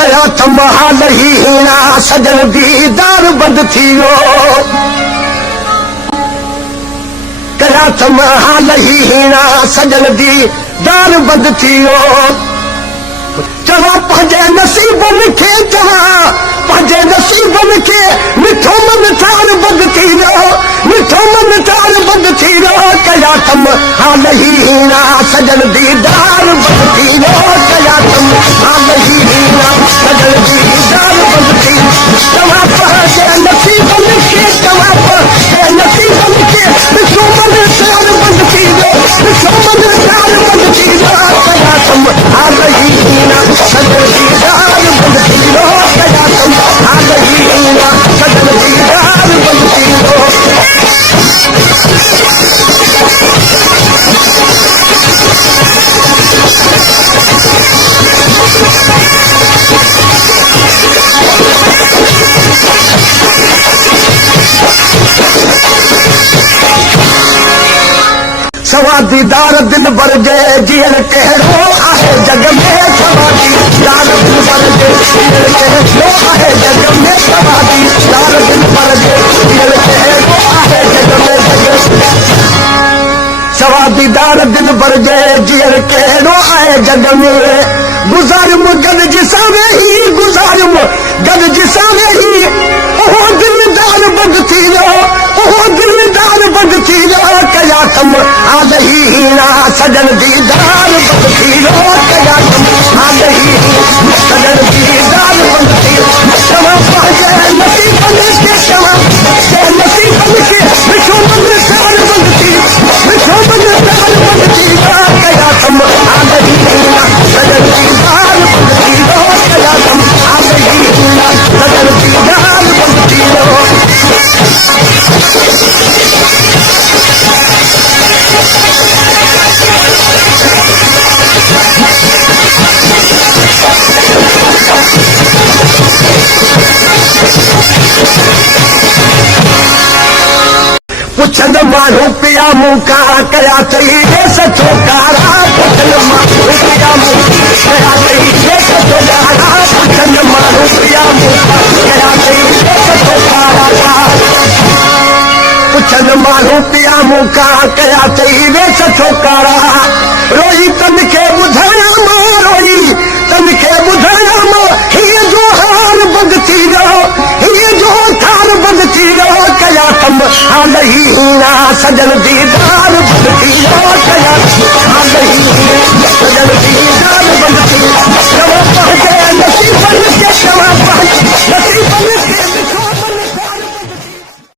कया तमाल ही हीना सजन दीदार बंद थी वियो कया तमाल ही हीना सजन दीदार बंद थी वियो चवा पंहिंजे नसीबनि खे चवा पंहिंजे नसीबनि खे मिठो मन ठार बंद थी वियो मिठो मन ठार बंद थी वियो कया तमाल ही हीना सजन दीदार बंद थी वियो कया तमाल ही हीना सजन दीदार बंद थी चवा पंहिंजे नसीबनि खे चवा पंहिंजे नसीबनि खे मिठो मन ठार बंद थी वियो मिठो मन ठार बंद थी वियो कया तमाल ही हीना सजन दीदार बंद थी वियो कया तमाल ही हीना सजन दीदार बंद थी वियो सवा दीदार दिन भर जे जीअण कहिड़ो आहे जग में सवा दीदार दिन भर जे जीअण कहिड़ो आहे जग में सवा दीदार दिन भर जे जीअण कहिड़ो आहे जग में सवा दीदार दिन भर जे जीअण कहिड़ो आहे जग में गुज़ारिम गॾ जिसावे ही गुज़ारिम गॾ जिसावे ही उहो दिलदार बंद थी वियो उहो दिलदार बंद थी वियो कया तमाल ही हीना सजन दीदार बंद थी वियो कया तमाल ही सजन दीदार बंद थी वियो चवा पंहिंजे नसीबनि खे चवा पंहिंजे नसीबनि खे मिठो मन ठार बंद थी मिठो मन ठार बंद थी वियो कया तमाल ही हीना सजन दीदार बंद थी वियो कया तमाल ही हीना सजन दीदार बंद थी वियो पुछंद माण्हू पिया मूं का कया अथई देस छोकारा पुछंद माण्हू पिया मूं कया अथई देस छोकारा पुछंद माण्हू पिया मूं का कया अथई देस छोकारा पुछंद माण्हू पिया मूं का कया अथई देस छोकारा रोई तन खे ॿुधण मां रोई तन खे ॿुधण मां हीअ जो हार बंद थी वियो हीअ जो थार बंद थी वियो कया तमाल ही हीना सजन दीदार बंद थी वियो कया तमाल ही हीना सजन दीदार बंद थी वियो चवा पंहिंजे